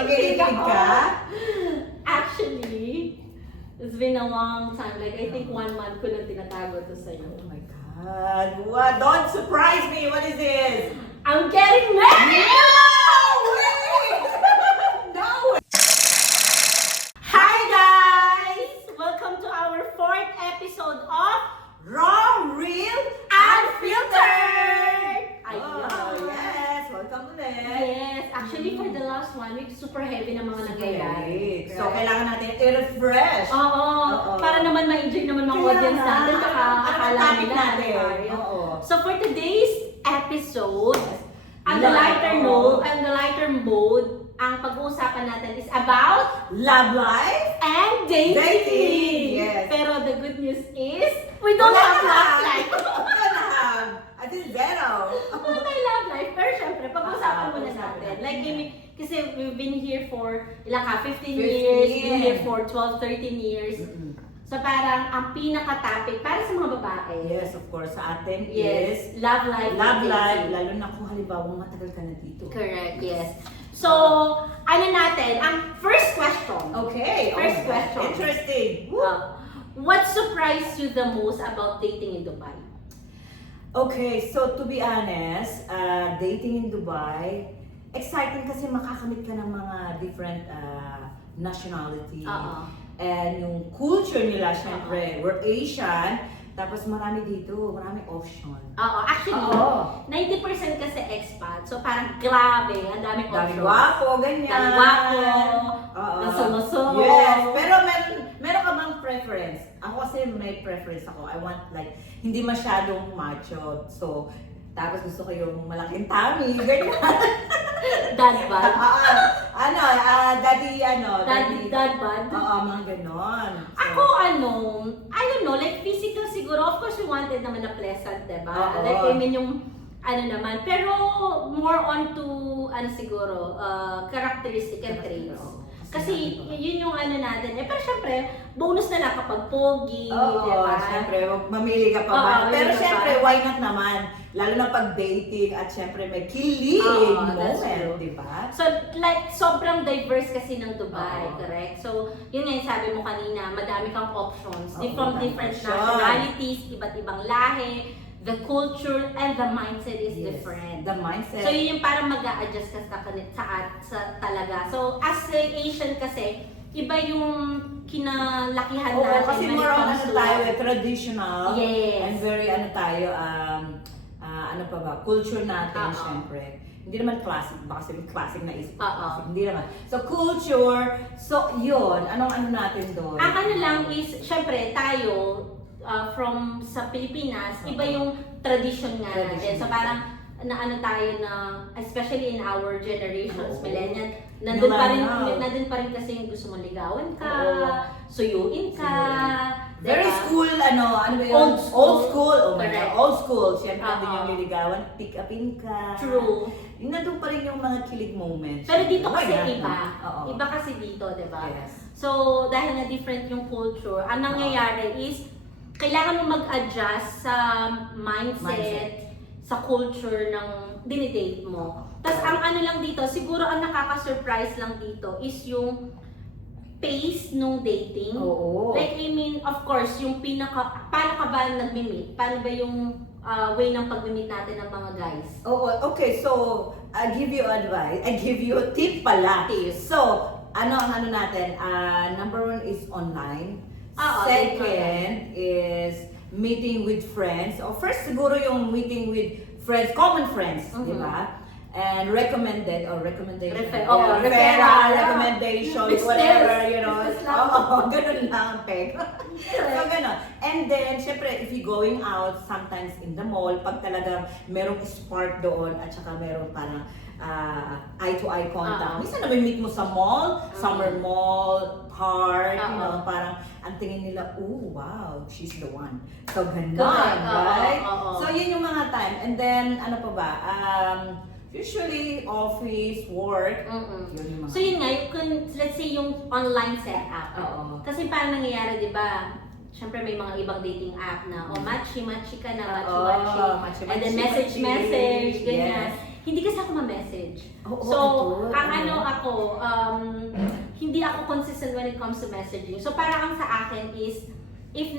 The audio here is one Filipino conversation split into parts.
Mag-iinig ka? Actually, it's been a long time. Like, I think 1 month ko na tinatago to sa'yo. Oh my God. What? Don't surprise me. What is this? I'm getting married! No way! Hi guys! Welcome to our 4th episode of Raw, Real, Unfiltered! Oh, yes. Welcome ulit. Yes, actually for the last 1 week, super heavy na mga nangyayari. So, kailangan natin i-refresh. Oo, para naman ma-enjoy naman mga audience natin, tsaka akala topic nila. natin? Diba? Oo. So for today's episode, on the Love. lighter note, on the lighter mode, ang pag-uusapan natin is about Love life? and dating. Dating, yes. Pero the good news is, we don't have love life. Wala na have. As in zero. Wala tayong love life. Pero syempre, pag-usapan muna pag-usapan natin. natin. Like, kasi we've been here for, ilang ka, 15 15 years, been here years. for 12, 13 years. Mm-mm. So parang ang pinaka-topic para sa mga babae. Yes, of course. Sa atin is Yes, love life. love and life. dating. Lalo na kung halimbawa matagal ka na dito. Correct, yes. So, ano natin, ang first question. Okay. First my God. question. Interesting. What surprised you the most about dating in Dubai? Okay, so to be honest, dating in Dubai, exciting kasi makakamit ka ng mga different nationality. And yung culture nila, syempre, we're Asian, tapos marami dito, marami option. Actually, Oo. 90% kasi expat. So parang grabe, ang daming Dami options. gwapo, ganyan. Dami gwapo, Oo. nasolo-solo. Yes, pero meron ka bang preference? Ako kasi may preference ako. I want like, hindi masyadong macho. So, tapos gusto ko yung malaking tummy, ganyan. Dad bod. Dad bod. Oo, mga ganon. So, Ako I don't know, like physical siguro. Of course, we wanted naman na pleasant, diba? Oo. Like, I mean yung, naman. Pero, more on to, siguro, characteristic and traits. Kasi, yun yung natin. Pero syempre, bonus na lang kapag pogi, Oo, diba? syempre, mamili ka pa ba? Oo, Pero yun na syempre, pa. why not naman? Lalo na pag dating at syempre may kilig Oo, that's true. moment, di ba? So, like, sobrang diverse kasi ng Dubai, Oo. correct? So, yun nga yung sabi mo kanina, madami kang options. Oo, From madami different option. nationalities, iba't ibang lahi, the culture and the mindset is Yes, different. the mindset. So, yun yung parang mag-a-adjust ka sa talaga. So, as a Asian kasi, iba yung kinalakihan Oo, natin kasi when it more on comes to tayo, love. traditional. Yes. And very tayo, ano pa ba, culture natin, Oo. syempre. Hindi naman classic, baka sabihin classic na isip. Oo. Classic, hindi naman. So, culture, so yun, anong natin doon? Ang lang is, syempre, tayo, from sa Pilipinas, iba yung tradition nga natin. Tradition So natin. parang, tayo na, especially in our generations, Oo. millennial, Millennial. nandun pa rin kasi yung gusto mong ligawan ka, Oo. suyuin ka, Very diba? school, ano ba yun? Old school. Old school. Oh my Correct. God, old school. Siyempre, Oo. nandun yung liligawan, pick upin ka. True. Yung nandun pa rin yung mga kilig moments. Pero dito Why kasi not? iba. Oo. Iba kasi dito, di ba? Yes. So, dahil na different yung culture, ang nangyayari is, kailangan mo mag-adjust sa mindset, sa culture ng dinidate mo. Tapos ang lang dito, siguro ang nakaka-surprise lang dito is yung pace nung dating. Oo. Like, I mean, of course, yung paano ka ba nag-meet? Paano ba yung way ng pag-meet natin ng mga guys? Oo, okay. So, I give you advice. I give you a tip pala. Tip. So, ang natin? Number 1 is online. Oo, Second is meeting with friends. O first, siguro yung meeting with friends, common friends, di ba? And recommended or recommendation. Referral. Recommendation, Business. whatever, you know. Business lang. Oo, ganun lang ang peg. So, ganun. And then, syempre, if you going out, sometimes in the mall, pag talagang merong spark doon, at saka merong parang eye-to-eye contact. Minsan nami-meet mo sa mall, summer mall, park, you know, parang ang tingin nila, ooh, wow, she's the one. So, ganun, Correct. right? Oo. So, yun yung mga time. And then, ano pa ba? Usually, office, work, yun yung mga... So yun nga, let's say yung online setup. Oo. Kasi parang nangyayari, di ba? Siyempre may mga ibang dating app na, matchy ka na, Oo, matchy. And then matchy. message, ganyan. Yes. hindi kasi ako ma-message. Oo, So, ito, ang ano? hindi ako consistent when it comes to messaging. So, parang ang sa akin is, if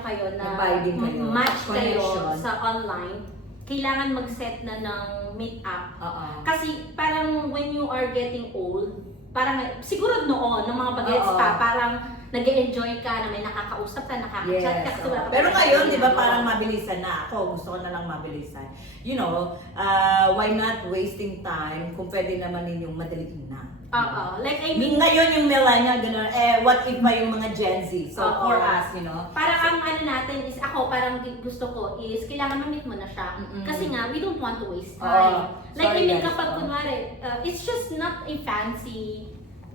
kayo, Nag-vibing kayo. match kayo Connection. sa online, kailangan mag-set na ng meet-up. Oo. Kasi parang when you are getting old, parang siguro noon, nung mga bagets Oo. pa, parang nag-enjoy ka na may nakakausap ka, nakaka-chat ka. Yes. kasi wala ka Pero pa ngayon, di ba ginagawa. parang mabilisan na ako. Gusto ko na lang mabilisan. You know, why not wasting time kung pwede naman ninyong madaliin na? Oo. Like, I mean, Ngayon yung millennial, gano'n, what if pa yung mga Gen Z? So, Oo. for us, you know, parang ang ano natin is, ako parang gusto ko is, kailangan ma-meet mo na siya. Mm-mm. Kasi nga, we don't want to waste Oo. time. Like, Sorry, I mean, guys. kapag kunwari, it's just not a fancy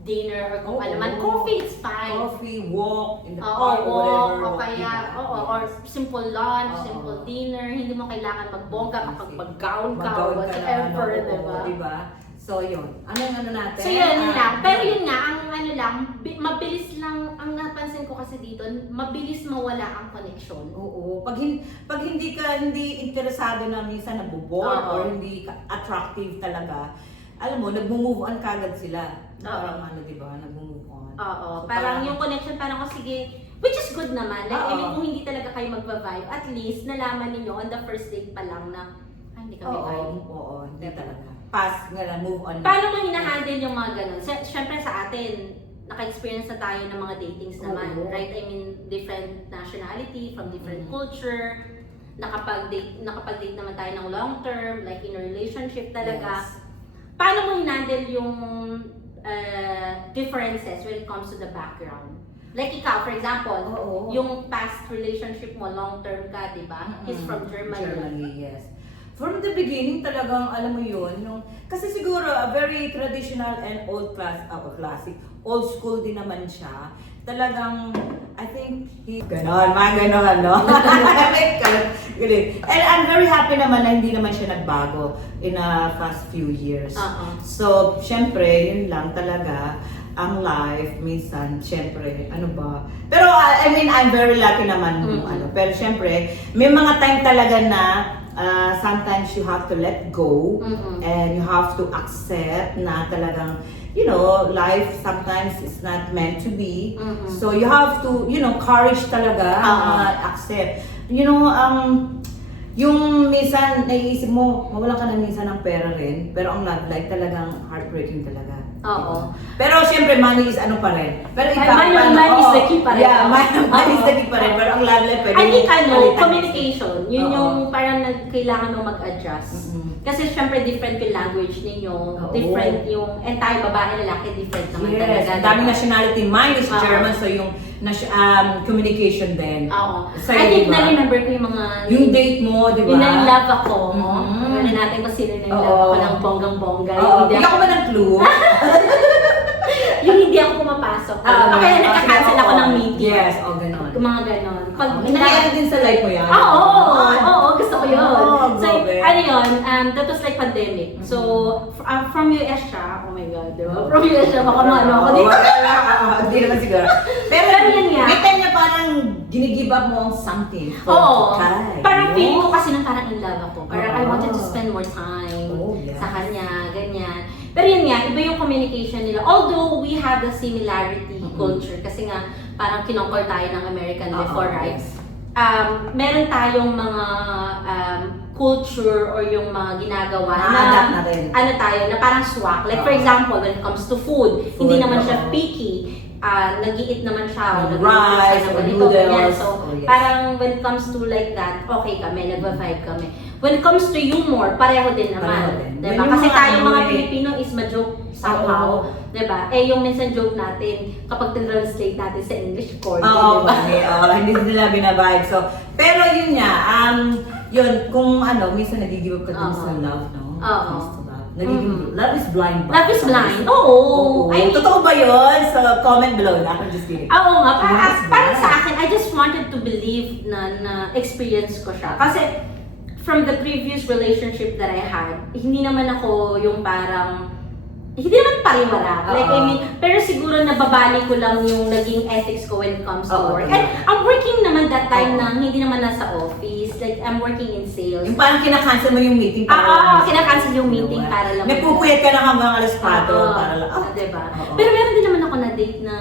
dinner or kung Oo. ano man. Coffee, it's fine. coffee, walk in the Oo, park, whatever. o kaya, diba? or simple lunch, Oo. simple dinner, hindi mo kailangan magbongga kapag mag-gown ka, Mag-gown or ka na, whatever, no? diba? Oo, diba? So, yun. Anong ano natin? So yun lang. Pero yun nga, ang ano lang, mabilis lang, ang napansin ko kasi dito, mabilis mawala ang connection. Oo. Pag hindi interesado na minsan nabobore Oo. or hindi attractive talaga, alam mo, nag-move on kagad sila. Parang ano, di ba? Nag-move on. Oo. So, Parang yung connection, parang sige, which is good naman. Like, I mean, Oo. kung hindi talaga kayo magva-vibe, at least nalaman niyo on the first date pa lang na, ay, hindi kami vibe. Oo, hindi talaga. Pass nga lang, move on. Paano mo hinahandle yung mga ganun? Siyempre sa atin, naka-experience na tayo ng mga datings naman, Oo. right? I mean, different nationality, from different Mhm. culture, nakapag-date naman tayo ng long term, like in a relationship talaga. Yes. Paano mo hinandle yung differences when it comes to the background? Like ikaw, for example, Oo. yung past relationship mo, long term ka, di ba? Is from Germany. Germany, yes. From the beginning talagang, alam mo yun, kasi siguro a very traditional and classic, old school din naman siya. Talagang, I think, ganon, mga ganon, no? Galing. And I'm very happy naman na hindi naman siya nagbago in a past few years. Oo. So, syempre, yun lang talaga, ang life, minsan, syempre, ano ba? Pero, I mean, I'm very lucky naman, pero syempre, may mga time talaga na, sometimes you have to let go, and you have to accept na talagang, you know, life sometimes is not meant to be. So, you have to, you know, courage talaga, accept. You know, yung minsan, naiisip mo, mawalan ka na minsan ng pera rin, pero ang love life talagang heartbreaking talaga. Oo. Pero syempre, money is ano pa rin. Pero Money is the key pa rin. Yeah, money is the key pa rin. Pero ang love life pwede I think palitan. communication, yun Oo. yung parang kailangan mo mag-adjust. Kasi syempre different yung language ninyo, Oo. different yung entire babae lalaki, different naman Yes, talaga. ang daming nationality. Mine is Oo. German, so yung communication din. Oo. Sa'yo, I think diba? na-remember ko yung mga... Yung date mo, di ba? Yung na-love ako. Mhm. Ano natin kung sino na-love Oo. ako ng bonggang-bongga. Oo, Yung hindi bigyan ko ako, ba ng clue? yung hindi ako pumapasok. Kaya nagka-cancel ako ng meeting. Yes, o ganon. Yung mga ganon. Pag Nangyayari din sa life mo yan? Oo, gusto ko yun. Oo, So, grabe. ano yun, that was like pandemic. So, from US siya, oh my God, di ba? From US siya, baka ano ako dito. Hindi naman siguro. Pero Pero yun nga. may time na parang ginigive up mo ang something. for Oo. Kai, Parang no? feeling ko kasi na parang in love ako. Parang I Oo. wanted to spend more time Oh, yes. sa kanya, ganyan. Pero yun nga, iba yung communication nila. Although we have the similarity culture, kasi nga parang kinongkor tayo ng American before, right? Yes. Meron tayong mga culture or yung mga ginagawa Na-adapt na rin. ano tayo, na parang swak. Like for Oo. example, when it comes to food, Food, hindi naman siya oo. picky. Nag-i-eat naman siya, Ng nag-i-eat siya rice ng or ganito, noodles. ganyan. So, Oh, yes. parang when it comes to like that, okay kami, nagva-vibe kami. When it comes to humor, pareho din Pareho naman. din. Diba? Yung Kasi mga tayo ano mga eh. Pilipino is ma-joke somehow. Oo. Diba? Eh, yung minsan joke natin, kapag tin-translate natin sa English chord, Oo, diba? hindi nila binabibe. So, pero yun nga, yun, kung ano, minsan nagigib up ka din Oo. sa love, no? Oo. Comes to love. Love is blind ba? Love is blind. Oo. I mean, Totoo ba yun? So, comment below na. I'm just kidding. Oo nga, Love is parang blind. sa akin, I just wanted to believe na experience ko siya. Kasi from the previous relationship that I had, hindi naman ako yung parang hindi naman pariwara. Like, I Oo. mean, pero siguro nababali ko lang yung naging ethics ko when it comes to Oo, work. tama. And I'm working naman that time Oo. na hindi naman nasa office. Like, I'm working in sales. Yung parang kinakancel mo yung meeting para Oo, kinakancel yung meeting para lang. Nagpupuyat ka lang hanggang alas 4 Oo, para lang. diba? Oo. Pero meron din naman ako na date na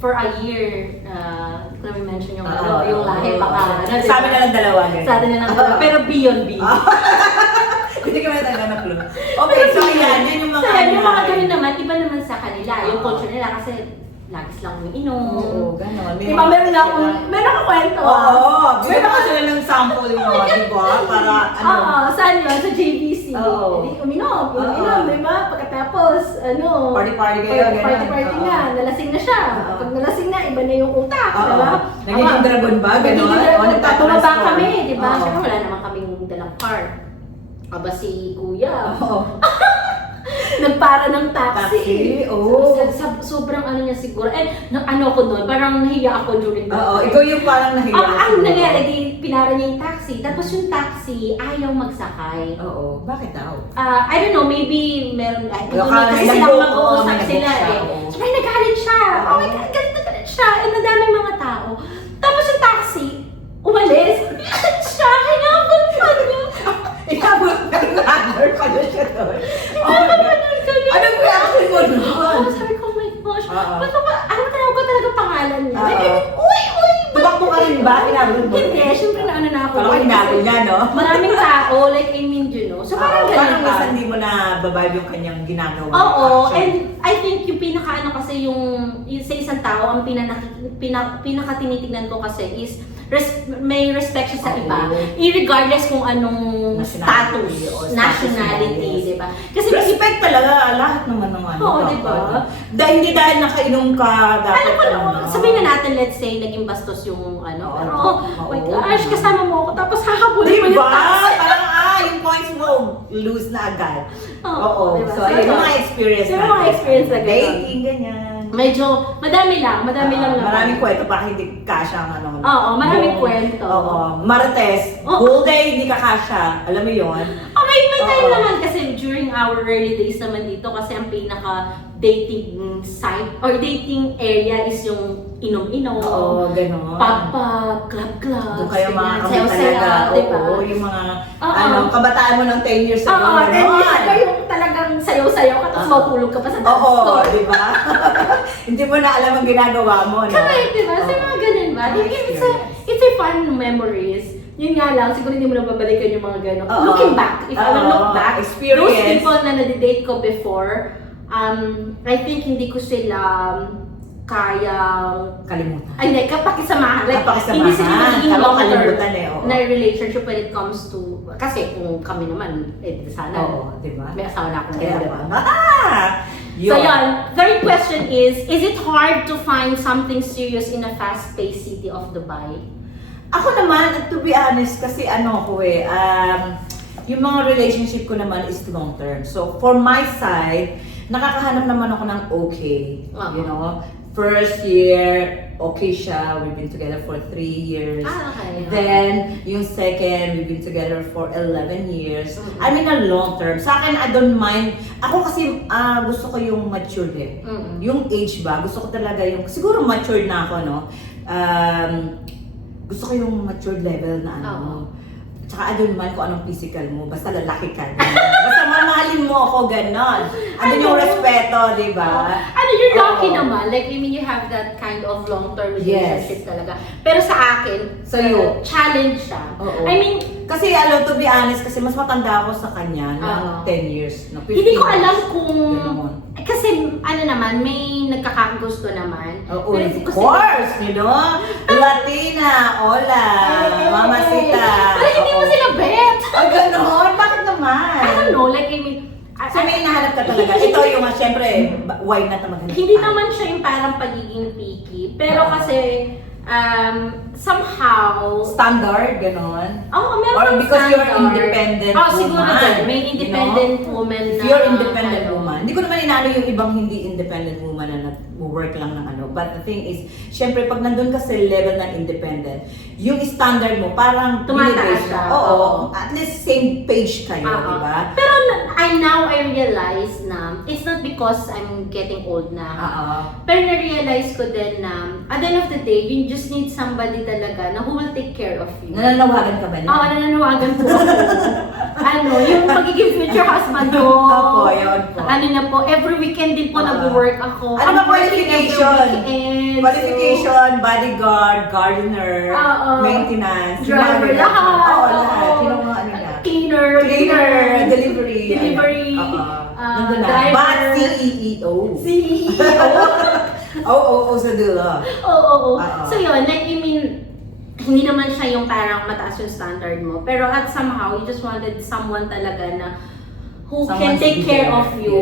for a year, hindi ko namin mention yung, yung lahi, baka, diba? Sa amin na lang dalawa. ganun. Sa atin na lang dalawa. Pero beyond. Hindi ka matanda na clue. Okay, so yan yung mga... So yan, yung mga ganun naman, iba naman sa kanila. Yung culture nila kasi lagis lang yung inom. Oo, gano'n. Diba, meron akong kwento. Oo, meron ka sila ng sample yung mga, diba? Para ano... Oo, saan yun? Sa JVC. Oo. Hindi, uminom, Oo. diba? Pagkatapos, Party-party kayo, ganun. Party-party Oo. na, nalasing na siya. Oo. Pag nalasing na, iba na yung utak, Oo. diba? Nagiging dragon ba? Gano'n? Nagiging dragon. O, nagtatransform. Bumaba kami, diba? Oo. Siyempre wala naman kaming dalang car. Aba si kuya, Oo. nagpara ng taxi. Taxi, oo. Sobrang ano niya siguro. And ano ko doon, parang nahiya ako during that Oo, time. ikaw yung parang nahiya. Ang siguro. nangyari, di pinara niya yung taxi. Tapos yung taxi, ayaw magsakay. Oo, bakit daw? I don't know, maybe meron, Baka kasi may silang nag-book, mag-uusap may nag-book sila siya, eh. oo. So may nagalit siya. Oo. Oh my God, galit na galit siya. And madaming mga tao. Tapos yung taxi, umalis. Siya, hinabot pa niya. Inabot ka ng under pa na siya doon. Hinabot pa niya. Anong reaction mo doon? Oo, sabi ko, oh my gosh. Oo. Ba't ba, ano tinawag ko talaga pangalan niya? Oo. Like, I mean, uy! Tumakbo ka rin ba? Inabot mo? Hindi, syempre na ano na ako. Parang inabot niya, no? Maraming tao, like, I mean, you know. So, parang Oo, ganun parang pa. minsan hindi mo na babayad yung kanyang ginagawa. Oo, Action. and I think yung pinaka-ano kasi yung sa isang tao, ang pinaka-tinitignan ko kasi is may respect siya sa Oo. iba. Irregardless kung anong Nationality status, o status nationality, yes. di ba? Kasi Respect talaga, lahat naman ng ano. Oo, dapat. di ba? Hindi dahil nakainom ka, dapat alam ko ano, naman, sabihin na natin, let's say, naging bastos yung ano, Oo. pero, oh my Oo. gosh, kasama mo ako, tapos hahabulin mo Di yung ba? taxi. Parang yung points mo, lose na agad. Oo, Oo. diba? So, ayun, yung mga experience Yung mga experience na ganun. Dating, ganyan. Medyo, madami lang naman. Maraming kwento para hindi kasha ang ano. Oo, maraming yung- kwento. Oo. Marites, Oo. whole day hindi ka kasha. Alam mo yun? Oh, may time Oo. naman kasi during our early days naman dito kasi ang pinaka-dating site or dating area is yung inom-inom, Oo, gano'n. pop-pop, club-club, Doon kayo mga kami sayaw-sayaw, talaga. diba? Oo, yung mga, Oo. ano, kabataan mo ng 10 years ago. Oo, then gano'n. ito yung talagang sayaw-sayaw ka tapos mapulog ka pa sa dance Oo, floor. di ba? Hindi mo na alam ang ginagawa mo, no? Correct, di ba? So, Oo. mga ganun ba? Mga It's a fun memories. Yun nga lang, siguro hindi mo na babalikan yung mga gano'n. Oo. Looking back, if I will look back, experience. those people na nadidate ko before, I think hindi ko sila kayang Kalimutan. ay, hindi, pakisamahan. Like, Pakisamahan. hindi sila magiging Tama, long-term kalimutan eh, oo. na relationship when it comes to, kasi kung kami naman, sana, Oo, di ba? may asawa na ako Kaya ngayon, di ba? ba? So yun, third question is it hard to find something serious in a fast-paced city of Dubai? Ako naman, to be honest, kasi ano ko yung mga relationship ko naman is long term. So, for my side, nakakahanap naman ako ng okay. Uh-huh. You know, first year, okay siya. We've been together for 3 years. Okay. Then, yung second, we've been together for 11 years. Mhm. I mean, a long term. Sa akin, I don't mind. Ako kasi, gusto ko yung mature eh. Mm-mm. Yung age ba, gusto ko talaga yung, siguro matured na ako, no? Gusto ko yung matured level na ano. Oo. Tsaka I don't mind kung anong physical mo, basta lalaki ka. Basta mamahalin mo ako, ganon. Andun yung respeto, di ba? Ano, you're lucky Oo. naman. Like, I mean, you have that kind of long-term Yes. relationship talaga. Pero sa akin, Sa'yo. challenge siya. Oo. I mean, Kasi to be honest, kasi mas matanda ako sa kanya ng Oo. 10 years. No, 15 hindi ko years. alam kung... Ganon. Kasi, ano naman, may nagkakagusto naman. Oo, Pero of hindi ko course, you know? Latina, hola, mamacita. Pero hindi mo Oo. sila bet. Ay, ganon? Bakit naman? I don't know, like, I mean... So may hinahanap ka talaga. Ito yung, syempre, why not maghanap Hindi ka? naman siya yung parang pagiging picky. Pero kasi, somehow, Standard, ganon. meron Or kang because you're standard. independent Siguro woman. din. May independent woman If na, you're independent ano, woman, hindi ko naman inaano yung ibang hindi independent woman na nag-work lang ng ano. But the thing is, syempre pag nandun ka sa level ng independent, yung standard mo parang Tumataas binibase siya. mo. Oo, Oo. at least same page kayo, Oo. di ba? Pero now I realize na it's not because I'm getting old na. Oo. Pero na-realize ko din na at the end of the day, you just need somebody talaga na who will take care of you. Nananawagan ka ba niya? Oo, nananawagan po ako. Yung magiging future husband ko. Opo, yun po. Na po, every weekend din po Oo. nag-work ako. Ano ba I'm working qualification? every weekend. Qualification, bodyguard, gardener, Oo. maintenance, Driver, yung mga lahat. ganun. Oo, lahat. Oo. Yung mga ano niya. Cleaner, Delivery. Delivery, Oo. Nandun na. driver. But CEO. CEO. Oo, sa dulo. Oo. Oo. So yun, like, I mean, hindi naman siya yung parang mataas yung standard mo. Pero at somehow, you just wanted someone talaga na who can Someone to take be care there. of you,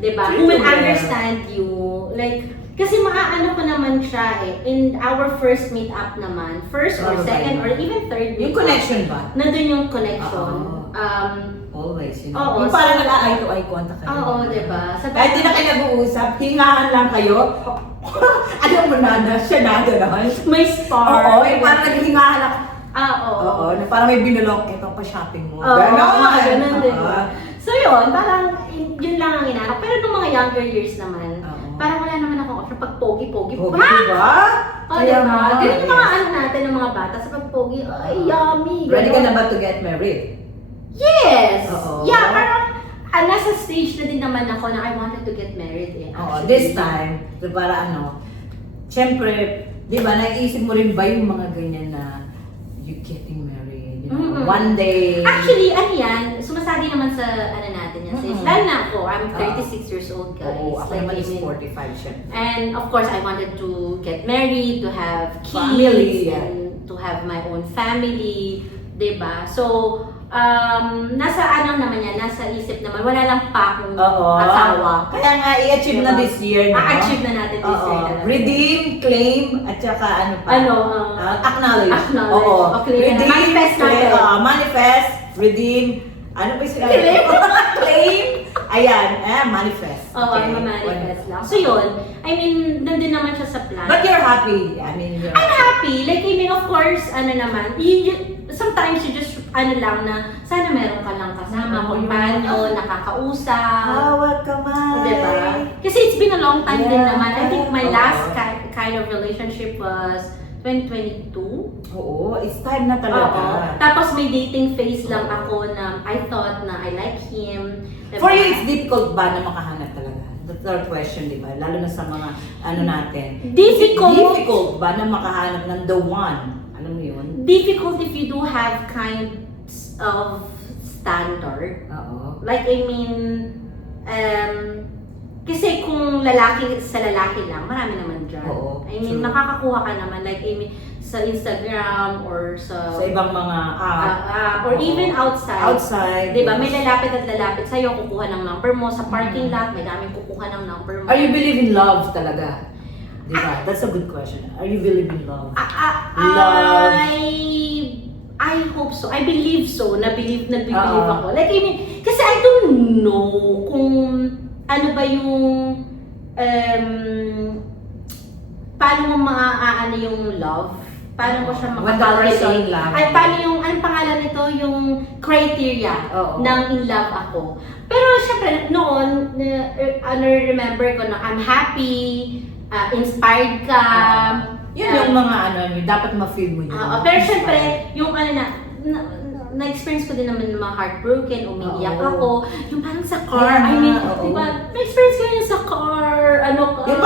diba? True Who will to there. understand you. Like, kasi maaano ko naman siya in our first meet up naman, first or Oo, second ba? or even third meet Yung connection ba? Nandun yung connection. Oo. Always, you Oo, know. Yung so- parang nag-eye to eye contact kayo. Oo, diba? Kahit di na kayo nag-uusap, hingaan lang kayo. Ano mo na, siya na, gano'n. May spark. Oo, yung parang naghihingaan lang. Oo. Oo, na parang may binulong, ito pa shopping mo. Oo, Ganon. ganun din. Oo. So yun, parang yun lang ang inaanap. Pero nung mga younger years naman, Oo. parang wala naman akong option pag pogi-pogi. Okay, Ha? diba? O, diba? Ganun yung mga ano natin ng mga bata sa pag pogi. Ay, yummy. Ready ka ganun. na ba to get married? Yes! Oo. Yeah, parang nasa stage na din naman ako na I wanted to get married eh. Oo, actually. this time, so para ano, syempre, di ba, naiisip mo rin ba yung mga ganyan na you getting married, you know, Mm-mm. one day. Actually, ano yan, sumasali naman sa ano natin yan. Mm-mm. Lalo na ako, I'm 36 years old guys. Oo, ako Like, naman I is mean, 45 siya. And of course, I wanted to get married, to have kids, Family, yeah. and to have my own family, 'di ba? So, nasa ano naman yan, nasa isip naman, wala lang pa akong Oo. asawa. Kaya nga, i-achieve na Diba? this year, no? A-achieve na natin this Oo. year talaga. Redeem, claim, at saka ano pa? Ano, Acknowledge. acknowledge. Oo. Okay, Redeem, manifest natin. manifest, redeem, ano pa yung sinabi? Claim. Claim. Ayan, manifest. Oo, ma-manifest lang. So yun, I mean, nandun naman siya sa plan. But you're happy. I mean, you're I'm happy. Like, I mean, of course, ano naman, sometimes you just, ano lang na, sana meron ka lang kasama, Oo, kumpanyo, nakakausap. hawak kamay. Diba? Kasi it's been a long time din Yeah. naman. I think my Oo. last kind of relationship was 2022. Oo, it's time na talaga. Oo. Tapos may dating phase lang ako na I thought na I like him. Diba? For you, it's difficult ba na makahanap talaga? The third question, di ba? Lalo na sa mga ano natin. Difficult. Is it difficult ba na makahanap ng the one? Alam mo yun? Difficult if you do have kind of standard. Oo. Like, I mean, kasi kung lalaki sa lalaki lang, marami naman dyan. Oo, I mean, true. makakakuha ka naman. Like, I mean, sa Instagram or sa Ibang mga or Oo. even outside. Outside. Diba? May lalapit at lalapit sa'yo, kukuha ng number mo. Sa parking lot, may daming kukuha ng number mo. Are you believe in love talaga? Diba? That's a good question. Are you believe in love? Love. I hope so. I believe so. Nag-believe Oo. ako. Like, I mean, kasi I don't know kung ano ba yung paano mo maaano yung love. Paano mo siya When the person loves Ay, you. paano yung, anong pangalan nito? Yung criteria Oo. ng in love ako. Pero syempre, noon, remember ko na I'm happy, inspired ka. Yun yung mga ano, yung dapat ma-feel mo yun. Pero syempre, yung ano na-experience ko din naman ng mga heartbroken, umiiyak Oo. ako. Yung parang sa car, Kaya I mean, nga, oo. diba, na-experience ko yun sa car, ano ka. Yung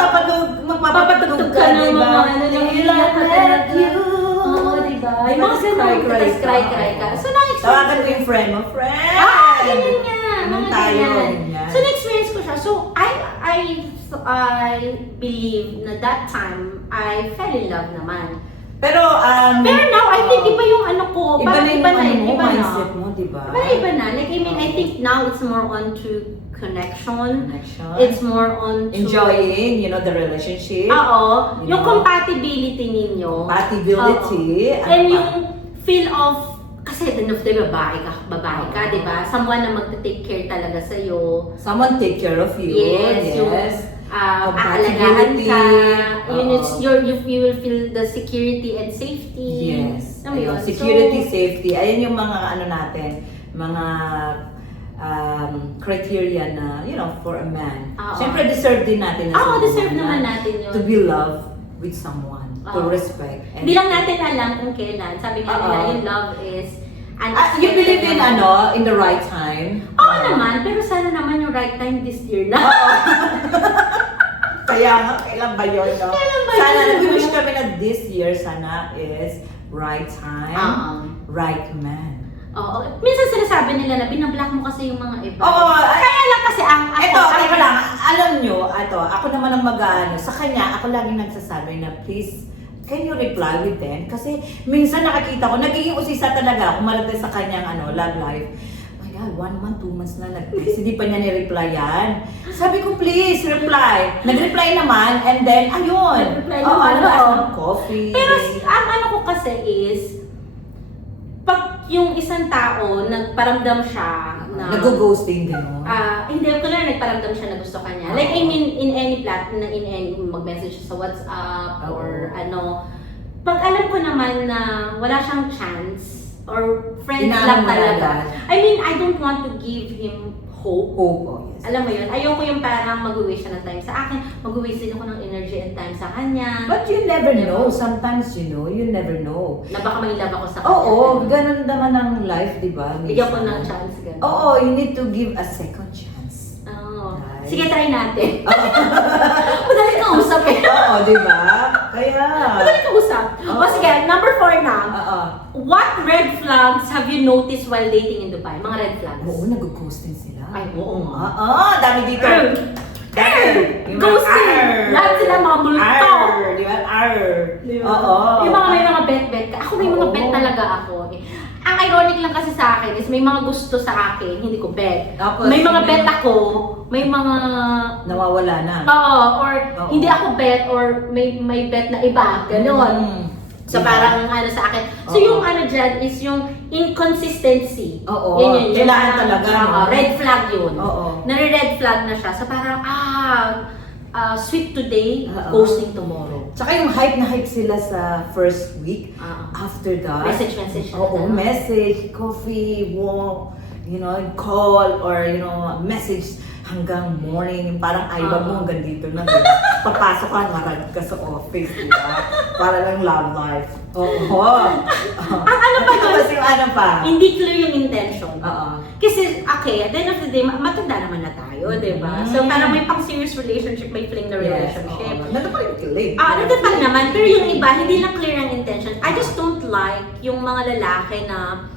magpapatugtog ka ng diba? mga ano, Yung iiyak ka let talaga. you. Oo, diba? Yung mga Cry, ganun, cry tapos ka. cry ka. So, na-experience Tawagan ko. mo yung friend mo, friend! Ganyan nga. Anong Mga tayo? ganyan. Ganyan. So, na-experience ko siya. So, I believe na that time, I fell in love naman. Pero, Pero now, I think iba yung ano ko. iba Parang na yung iba na, ano mo, iba na. mindset mo, di ba? Parang iba na. Like, I mean, I think now it's more on to connection. Connection. It's more on to... Enjoying, the relationship. Oo. You Yung know? compatibility ninyo. Compatibility. Oo. Ano And pa? yung feel of... Kasi at the end of the day, babae ka, di ba? Someone na magte-take care talaga sa'yo. Someone take care of you. Yes. Aalagaan ka. Yun, you will feel the security and safety. Yes. Alam mo yun? Security, So, safety. Ayan yung mga natin, mga criteria na, for a man. Oo. Siyempre, deserve din natin na deserve naman natin yun. to be loved with someone. To Oo. respect. Hindi lang natin alam kung kailan. Sabi nga nila, Oo. yung love is You believe in, in the right time? Oo naman, pero sana naman yung right time this year na. Kaya nga, kailan ba yun, no? Kailan ba Sana, yun? nag-wish kami na this year, sana is right time, Oo. right man. Oo. Minsan sinasabi nila na binablock mo kasi yung mga iba. Oo, Kaya lang kasi ang Ito, teka lang, alam nyo, ako naman ang mag-ano, sa kanya, ako laging nagsasabi na please, can you reply with them? Kasi minsan nakakita ko, nagiging usisa talaga ako malagay sa kanyang love life. My God, 1 month, 2 months na nag-text, hindi pa niya ni-replyan. Sabi ko, please, reply. Nag-reply naman, and then, ayun. Nag-reply Oo, naman, nag-ask oo. ng coffee. Pero ang ano ko kasi is, pag yung isang tao nagparamdam siya na Nag-ghosting gano'n. hindi ko lang nagparamdam siya na gusto kanya. Like I mean in any mag-message siya sa WhatsApp or ano. Pag alam ko naman na wala siyang chance or friends lang Inaano mo talaga. agad. I mean, I don't want to give him hope. Oh, yes. Alam mo yun, ayoko yung parang mag-waste siya ng time sa akin, mag-waste din ako ng energy and time sa kanya. But you never know. Sometimes, you never know. Na baka may love ako sa kanya. Oo, ganun naman ang life, di ba? Bigyan ko ng chance. Ganun. Oo, you need to give a second chance. Oo. Nice. Sige, try natin. Madali ka usap eh. Oo, di ba? Kaya... Madali ka usap. Oo. O sige, number 4 na. Oo. What red flags have you noticed while dating in Dubai? Mga red flags. Oo, nag-ghosting sila. Ay, oo nga. Oo, dami dito. Dami. Yung mga Ghosting! arr. Lahat sila mga multo. Arr, di ba? Arr. Di ba? Oo. Yung mga may mga bet-bet ka. Ako may mga Oo. bet talaga ako. Ang ironic lang kasi sa akin is may mga gusto sa akin, hindi ko bet. Tapos, May mga bet ako, may mga Nawawala na. oo, or Oo. hindi ako bet or may bet na iba, gano'n. Mm. So Diba? parang sa akin. So Oo. yung dyan is yung inconsistency. Oo. Yun. Kailangan Yung talaga, parang, no? red flag yun. Oo. Nare-red flag na siya. So parang, sweet today, Oo. ghosting tomorrow. Tsaka yung hype na hype sila sa first week. Ah. After that, Message. Oo, message, coffee, walk, call, or, message hanggang morning. Parang ay ba mo hanggang dito na. Diba? Papasok ka, ngarag ka sa office, diba? Para lang love life. Oo. Ang ano pa yun? Tapos yung ano pa? Hindi clear yung intention. Oo. Kasi, okay, at the end of the day, matanda naman na tayo, di ba? So, parang may pang-serious relationship, may fling na relationship. Nandun pa rin kilig. Nagtatag naman, pero yung iba, hindi lang clear ang intention. I just don't like yung mga lalaki na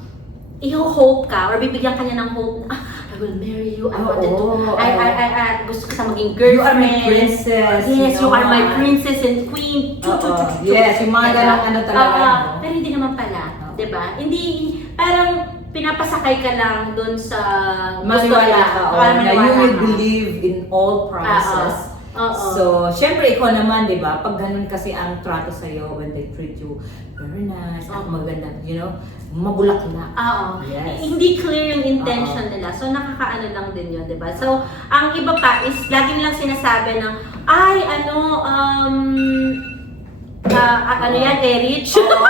i-hope ka or bibigyan ka niya ng hope na, I will marry you, I wanted to, I gusto ko sa maging girlfriend. You are my princess. Yes, you are my princess and queen. Yes, yung mga ganang ano talaga. no? Pero hindi naman pala, di ba? Hindi, parang pinapasakay ka lang dun sa Maniwala ka, Para na maniwala you will ka. believe in all promises. Oo. So, syempre ikaw naman, di ba? Pag ganun kasi ang trato sa'yo when they treat you very nice, at maganda, mabulaklak. Oo. Yes. Hindi clear yung intention nila. So, nakakaano lang din yun, di ba? So, ang iba pa is, lagi nilang sinasabi ng, ay, ano yan, Erich? Oo.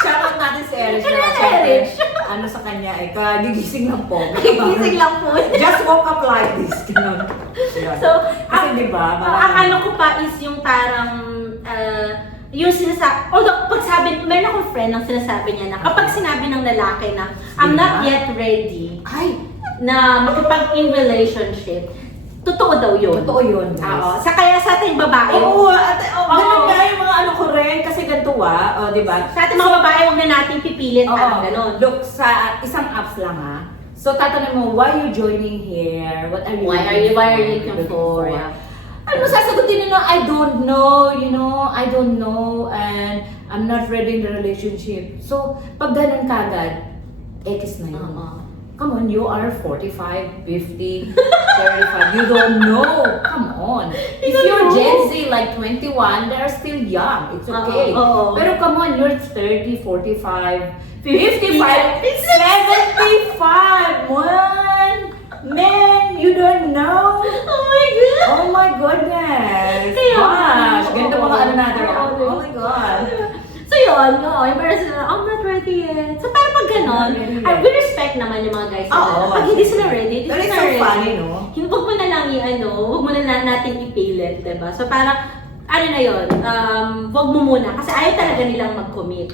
Shoutout natin si Erich. Ano na yan, syempre, Erich? Ano sa kanya, kagigising lang po. Gising lang po. Just woke up like this. Ganun. Yun. So, kasi di ba? ang ano ko pa is yung parang, yung sinasabi, although pag sabi, meron akong friend ang sinasabi niya na kapag sinabi ng lalaki na, I'm not yet ready Ay, na makipag-in relationship, totoo daw yun. totoo yun, guys. Oo. Kaya sa ating babae, Oo, ganun Oo. nga yung mga ano ko rin, kasi ganito di ba? sa ating mga babae, huwag na natin pipilit, parang gano'n. Look, sa isang apps lang so tatanungin mo, why you joining here? What are you Why are you looking for? Yeah. Ano sasagutin nila? I don't know, I don't know, and I'm not ready in the relationship. So, pag ganun kagad, X na yun. Come on, you are 45, 50, 35. You don't know. Come on. If you're Gen Z, like 21, they're still young. It's okay. Pero come on, you're 30, 45, 55, 75. Man, you don't know. Oh my God! Oh my goodness. Kaya, Gosh, ganda mga ano natin. Oo. Oh my God. So yun, yung parang sila, I'm not ready yet. So parang pag ganon, we respect naman yung mga guys sila. Pag hindi sila ready, But it's so funny, no? Huwag mo na lang huwag mo na natin ipilit, diba? So parang, ano na yun, huwag mo muna. Kasi ayaw talaga nilang mag-commit.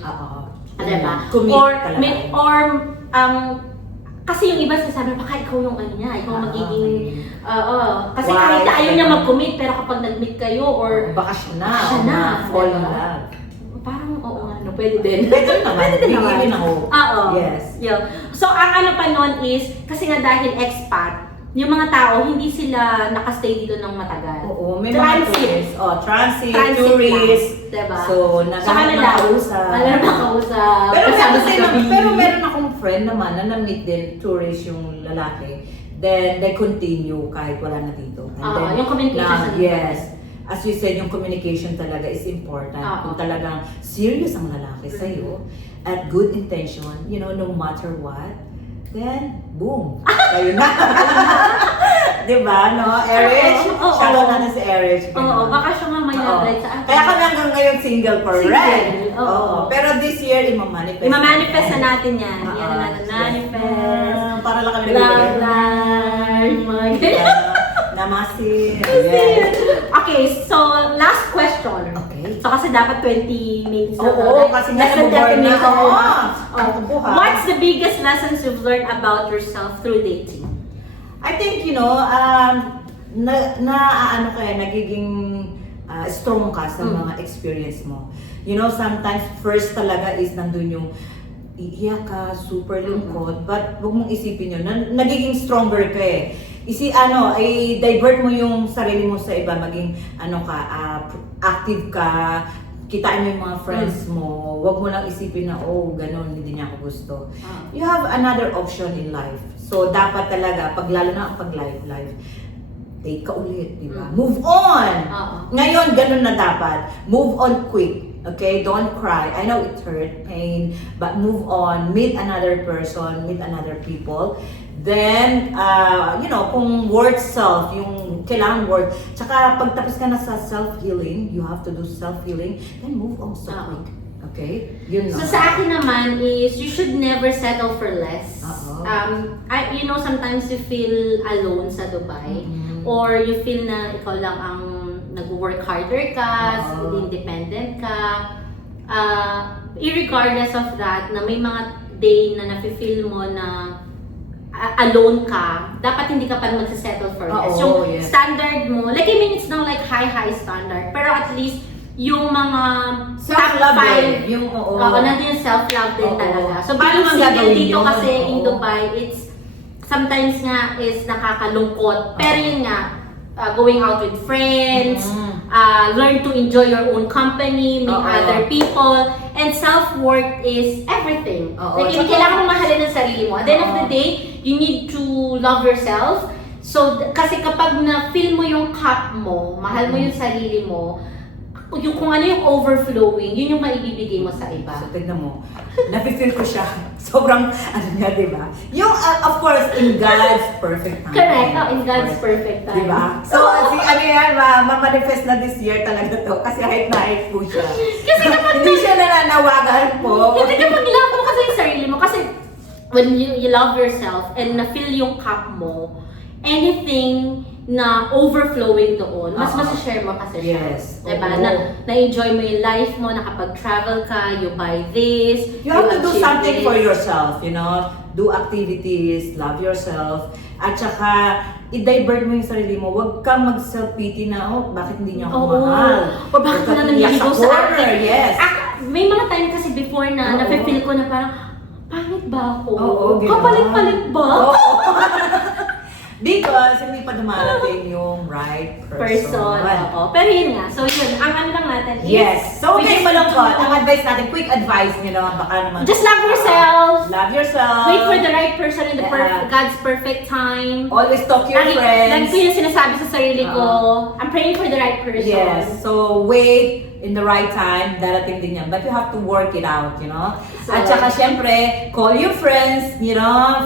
Diba? Commit Or, talaga. kasi yung iba sasabi, baka ikaw yung ano niya, ikaw magiging, kasi Why? kahit ayaw niya mag-commit, pero kapag nag-meet kayo, or Baka siya na. siya na, Fall in diba? love. parang oo nga, no, pwede din. Pwede naman. Pwede din naman. Bigyan ako. Oo. Yes. Yeah. So, ang ano pa nun is, kasi nga dahil expat, yung mga tao, hindi sila nakastay dito ng matagal. Oo, may Transit. mga tourist. Transit, tourist. Diba? So, nakausap. Nakausap. Pero meron akong friend naman na na-meet din tourist yung lalaki. Then, they continue kahit wala na dito. And then, yung communication. Yes. As you said, yung communication talaga is important. Kung talagang serious ang lalaki sa'yo, at good intention, no matter what, then, boom! Kayo na! Diba, no? Erich? Shoutout natin si Erich. Oo, baka siya mamaya like sa akin. Kaya kami hanggang ngayon single for red. Oo. Pero this year, imamanifest. Imamanifest na natin yan. Yan na natin, manifest. Para lang kami Love life. Mga ganyan. Namaste. Yes. Okay, so last question. Okay. So kasi dapat 20 minutes na. Oo, kasi nga nabuboard na ako. What's the biggest lessons you've learned about yourself through dating? I think, nagiging strong ka sa mga experience mo. Sometimes first talaga is nandun yung iiyak ka, super lungkot, but huwag mong isipin yun, nagiging stronger ka eh. I-divert mo yung sarili mo sa iba, maging active ka, kitain mo yung mga friends mo, huwag mo lang isipin na, ganun, hindi niya ako gusto. You have another option in life. So, dapat talaga, lalo na ang pag-live, take ka ulit, di ba? Move on! Ngayon, ganun na dapat. Move on quick. Okay? Don't cry. I know it hurt, pain, but move on. Meet another person, meet another people. Then, kung worth self, yung kailangan worth. Tsaka, pagtapos ka na sa self-healing, you have to do self-healing, then move on so quick. Okay? Yun So lang. sa akin naman is, you should never settle for less. Sometimes you feel alone sa Dubai. Or you feel na ikaw lang ang nag-work harder ka, independent ka. Irregardless of that, na may mga day na nafe-feel mo na alone ka, dapat hindi ka pa magsisettle for less. Yung standard mo, like it's not like high standard, pero at least yung mga self-love din. Nandun yung self-love din talaga. So being single dito kasi in Dubai, it's sometimes nga is nakakalungkot. Pero yun nga, going out with friends, learn to enjoy your own company, meet other people, and self-worth is everything. Like, hindi kailangan mo mahalin ang sarili mo. At the end of the day, you need to love yourself. So, kasi kapag na-feel mo yung cup mo, mahal mo yung sarili mo, yung kung ano yung overflowing, yun yung maibibigay mo sa iba. So, tignan mo, napifeel ko siya. Sobrang, di ba? Yung, of course, in God's perfect time. Correct. In God's perfect time. Di ba? So, ma-manifest na this year talaga to. Kasi height na height po siya. Kasi kapag hindi siya nananawagan po. Kasi kapag love mo kasi yung sarili mo, kasi when you love yourself and na-feel yung cup mo, anything na overflowing doon, mas share mo kasi siya. Yes. Diba? Na-enjoy mo yung life mo, nakapag-travel ka, you buy this, You have to do achieve something this. for yourself, do activities, love yourself, at saka i-divert mo yung sarili mo. Huwag kang mag-self-pity na, bakit hindi niya ako mahal? O bakit na naniligaw sa akin? Yes. May mga time kasi before na nafe-feel ko na parang, pangit ba ako? Oo, Kapalit-palit ba? Because hindi pa dumarating yung right person. Oo. Pero yun nga. So yun, ang ano lang natin is... Yes. So, we okay, just- malungkot. Ang advice natin, quick advice, baka naman. Just love yourself. Love yourself. Wait for the right person in the Yeah. God's perfect time. Always talk to your Lagi friends. ko yung sinasabi sa sarili ko, I'm praying for the right person. Yes. So, wait in the right time, darating din yan. But you have to work it out, So- At saka, syempre, call your friends,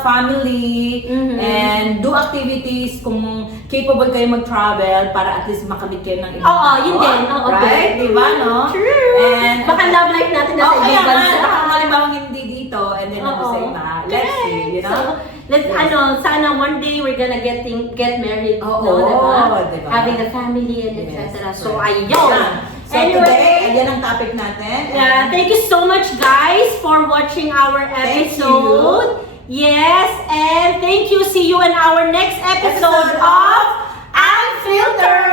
family, Mhm. and do activities kung capable kayo mag-travel para at least makamit kayo ng ibang Oo, tao. yun din. Oo, right? good. Diba, no? True. And, Baka love life natin nasa kaya ibang nga, bansa. baka halimbawa hindi dito, and then nandun sa iba. Let's see, So, let's, Yes. sana one day we're gonna get married, Oo, diba? diba? Having a family and Yes, etc. So, right. ayun. So today, ayan ang topic natin. Yeah, thank you so much guys for watching our Thank episode. Yes, and thank you. See you in our next episode Episode of Unfiltered.